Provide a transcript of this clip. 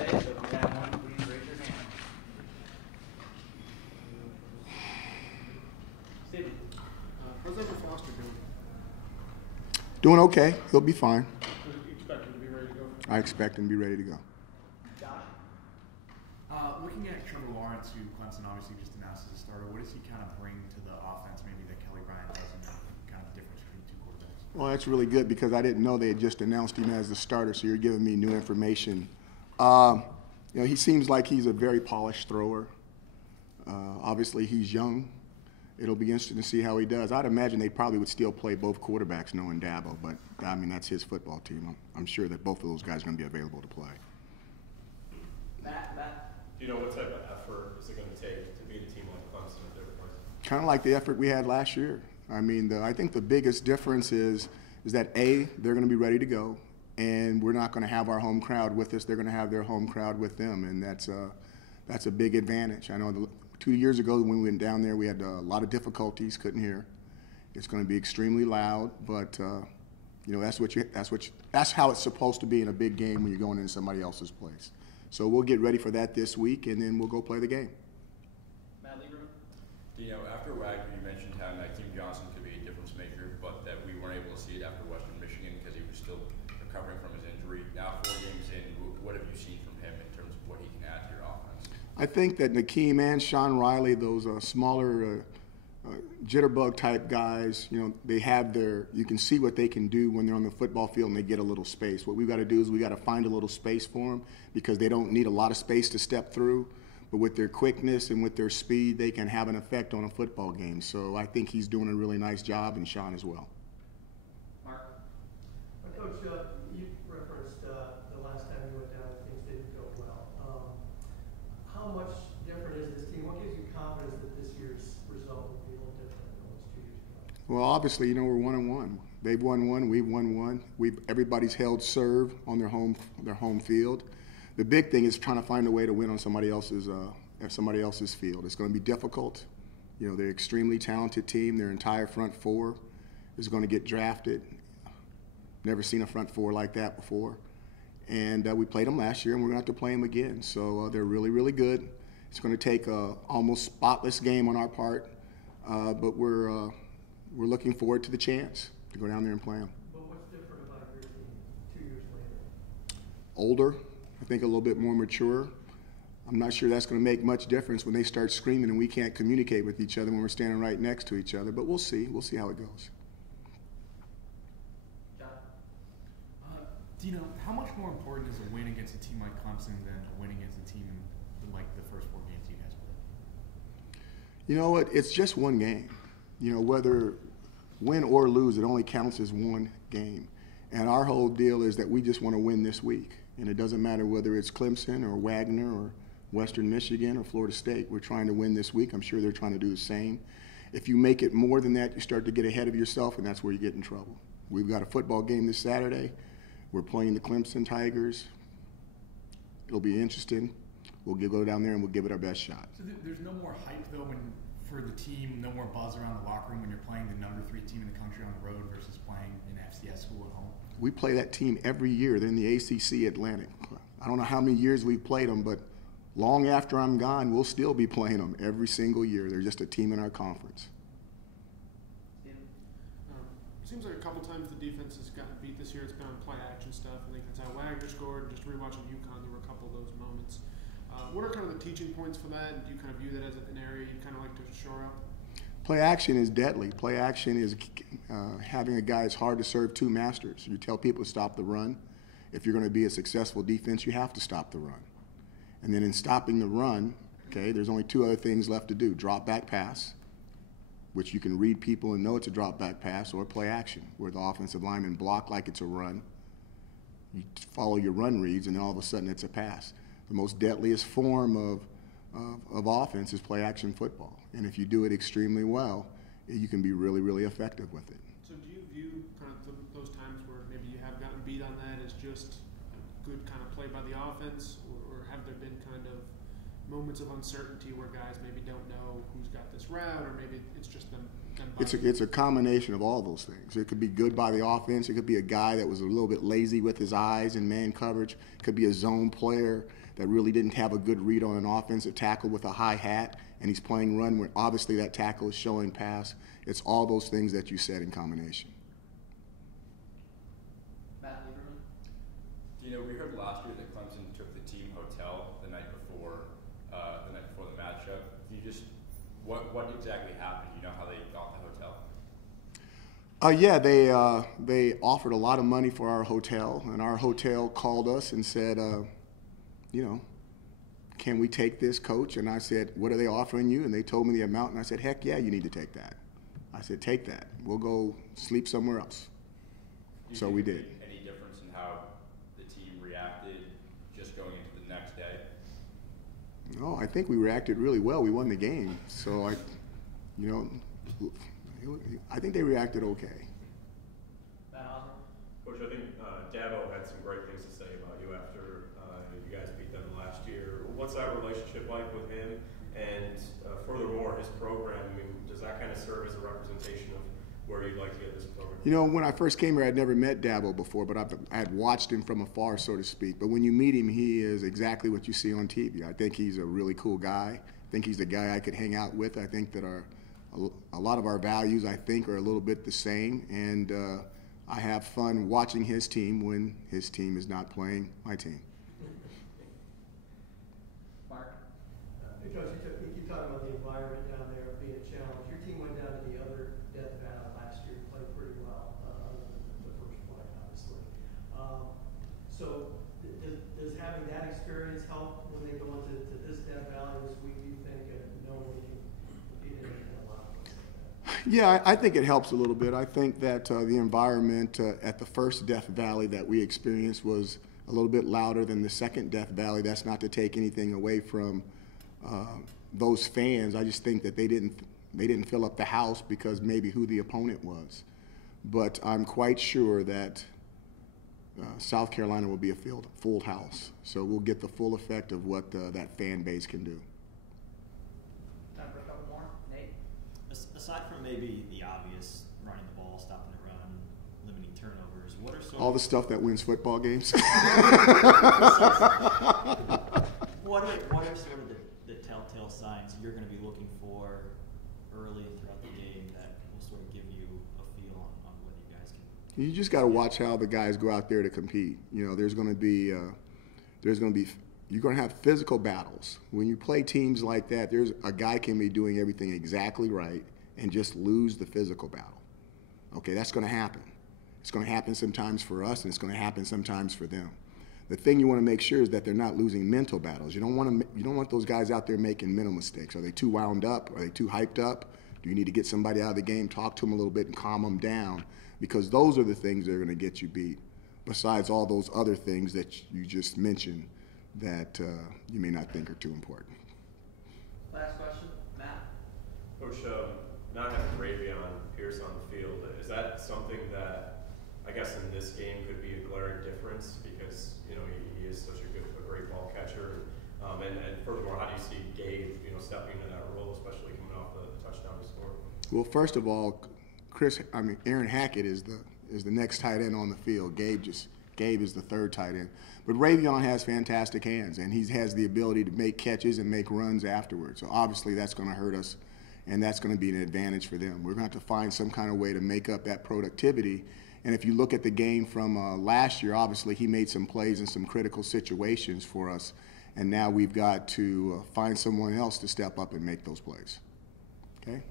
So if you have one, please raise your hand. Stephen. How's Evan Foster doing? Doing okay. He'll be fine. You expect him to be ready to go? I expect him to be ready to go. Josh. Looking at Trevor Lawrence, who Clemson obviously just announced as a starter, what does he kind of bring to the offense maybe that Kelly Bryant doesn't, and kind of the difference between two quarterbacks? Well, that's really good because I didn't know they had just announced him as the starter, so you're giving me new information. He seems like he's a very polished thrower. Obviously, he's young. It'll be interesting to see how he does. I'd imagine they probably would still play both quarterbacks knowing Dabo, but, I mean, that's his football team. I'm sure that both of those guys are going to be available to play. Matt. Do you know what type of effort is it going to take to beat a team like Clemson at their place? Kind of like the effort we had last year. I mean, I think the biggest difference is that, A, they're going to be ready to go, and we're not going to have our home crowd with us. They're going to have their home crowd with them, and that's a big advantage. I know 2 years ago when we went down there, we had a lot of difficulties, couldn't hear. It's going to be extremely loud, but that's how it's supposed to be in a big game when you're going into somebody else's place. So we'll get ready for that this week, and then we'll go play the game. Matt Lieberman. After Wagner, you mentioned how Team Johnson could be a difference maker, but that we weren't able to see it after Western Michigan because he was still recovering from his injury. Now 4 games in, what have you seen from him in terms of what he can add to your offense? I think that Nakeem and Sean Riley, those smaller jitterbug type guys, they have you can see what they can do when they're on the football field and they get a little space. What we've got to do is we got to find a little space for them because they don't need a lot of space to step through. But with their quickness and with their speed, they can have an effect on a football game. So I think he's doing a really nice job, and Sean as well. Mark. Coach, you referenced the last time you went down, things didn't go well. How much different is this team? What gives you confidence that this year's result will be a little different than it was 2 years ago? Well, obviously, we're 1-1. They've won one. We've won one. Everybody's held serve on their home field. The big thing is trying to find a way to win on somebody else's field. It's going to be difficult. They're an extremely talented team. Their entire front four is going to get drafted. Never seen a front four like that before. And we played them last year, and we're going to have to play them again. So they're really, really good. It's going to take an almost spotless game on our part, but we're looking forward to the chance to go down there and play them. But what's different about your team 2 years later? Older. I think a little bit more mature. I'm not sure that's going to make much difference when they start screaming and we can't communicate with each other when we're standing right next to each other. But we'll see. We'll see how it goes. John. Dino, how much more important is a win against a team like Clemson than a win against a team like the first 4 games you guys played? You know what? It's just one game. Whether win or lose, it only counts as one game. And our whole deal is that we just want to win this week. And it doesn't matter whether it's Clemson or Wagner or Western Michigan or Florida State. We're trying to win this week. I'm sure they're trying to do the same. If you make it more than that, you start to get ahead of yourself, and that's where you get in trouble. We've got a football game this Saturday. We're playing the Clemson Tigers. It'll be interesting. We'll go down there and we'll give it our best shot. So there's no more hype, though, for the team, no more buzz around the locker room when you're playing the number 3 team in the country on the road versus playing an FCS school at home? We play that team every year. They're in the ACC Atlantic. I don't know how many years we've played them, but long after I'm gone, we'll still be playing them every single year. They're just a team in our conference. Seems like a couple times the defense has gotten beat this year. It's been on play action stuff. I think that's how Wagner scored. Just rewatching UConn, there were a couple of those moments. What are kind of the teaching points for that? And do you kind of view that as an area you kind of like to shore up? Play action is deadly. Play action is having a guy that's hard to serve 2 masters. You tell people to stop the run. If you're going to be a successful defense, you have to stop the run. And then in stopping the run, there's only 2 other things left to do. Drop back pass, which you can read people and know it's a drop back pass, or play action, where the offensive linemen block like it's a run. You follow your run reads, and then all of a sudden it's a pass. The most deadliest form of offense is play action football. And if you do it extremely well, you can be really, really effective with it. So do you view kind of those times where maybe you have gotten beat on that as just good kind of play by the offense, or have there been kind of moments of uncertainty where guys maybe don't know who's got this route, or maybe it's just them It's a combination of all those things. It could be good by the offense. It could be a guy that was a little bit lazy with his eyes in man coverage. It could be a zone player that really didn't have a good read on an offensive tackle with a high hat, and he's playing run where obviously that tackle is showing pass. It's all those things that you said in combination. Matt Lieberman. Dino, we heard last year that Clemson took the team hotel the night before the matchup. Can you just what exactly happened? Do you know how they got the hotel? Yeah, they offered a lot of money for our hotel, and our hotel called us and said, can we take this, coach? And I said, what are they offering you? And they told me the amount, and I said, heck yeah, you need to take that. I said, take that. We'll go sleep somewhere else. So we did. Any difference in how the team reacted just going into the next day? No, I think we reacted really well. We won the game. So I think they reacted okay. Matt Osborne. Coach, I think Dabo had some great things to say about you after you guys beat them last year. What's that relationship like with him? And furthermore, his program, I mean, does that kind of serve as a representation of where you'd like to get this program? You know, when I first came here, I'd never met Dabo before, but I had watched him from afar, so to speak. But when you meet him, he is exactly what you see on TV. I think he's a really cool guy. I think he's the guy I could hang out with. I think that a lot of our values, I think, are a little bit the same. And I have fun watching his team when his team is not playing my team. Mark. Hey, Coach, you keep talking about the environment down there being a challenge. Your team went down to the other Death Valley last year, played pretty well, other than the first play, obviously. So does having that experience help when they go into this Death Valley this week, do you think, knowing that you compete in a lot of places like that? Yeah, I think it helps a little bit. I think that the environment at the first Death Valley that we experienced was a little bit louder than the second Death Valley. That's not to take anything away from those fans. I just think that they didn't fill up the house because maybe who the opponent was. But I'm quite sure that South Carolina will be a full house. So we'll get the full effect of what that fan base can do. Time for a couple more. Nate. Aside from maybe the obvious running the ball, stopping the run, limiting turnovers, what are all the stuff that wins football games? What are sort of the telltale signs you're going to be looking for early throughout the game that will sort of give you a feel on whether you guys can? You just got to watch how the guys go out there to compete. You know, you're going to have physical battles. When you play teams like that, there's a guy can be doing everything exactly right and just lose the physical battle. Okay, that's going to happen. It's going to happen sometimes for us, and it's going to happen sometimes for them. The thing you want to make sure is that they're not losing mental battles. You don't want those guys out there making mental mistakes. Are they too wound up? Are they too hyped up? Do you need to get somebody out of the game, talk to them a little bit, and calm them down? Because those are the things that are going to get you beat, besides all those other things that you just mentioned that you may not think are too important. Last question. Matt. Coach, not having Ravion Pierce on the field, is that something that I guess in this game could be a glaring difference because he is such a great ball catcher, and furthermore, how do you see Gabe stepping into that role, especially coming off the touchdown to score? Well, first of all, Aaron Hackett is the next tight end on the field. Gabe is the third tight end. But Ravion has fantastic hands, and he has the ability to make catches and make runs afterwards. So obviously that's going to hurt us, and that's going to be an advantage for them. We're going to have to find some kind of way to make up that productivity. And if you look at the game from last year, obviously he made some plays in some critical situations for us, and now we've got to find someone else to step up and make those plays. Okay?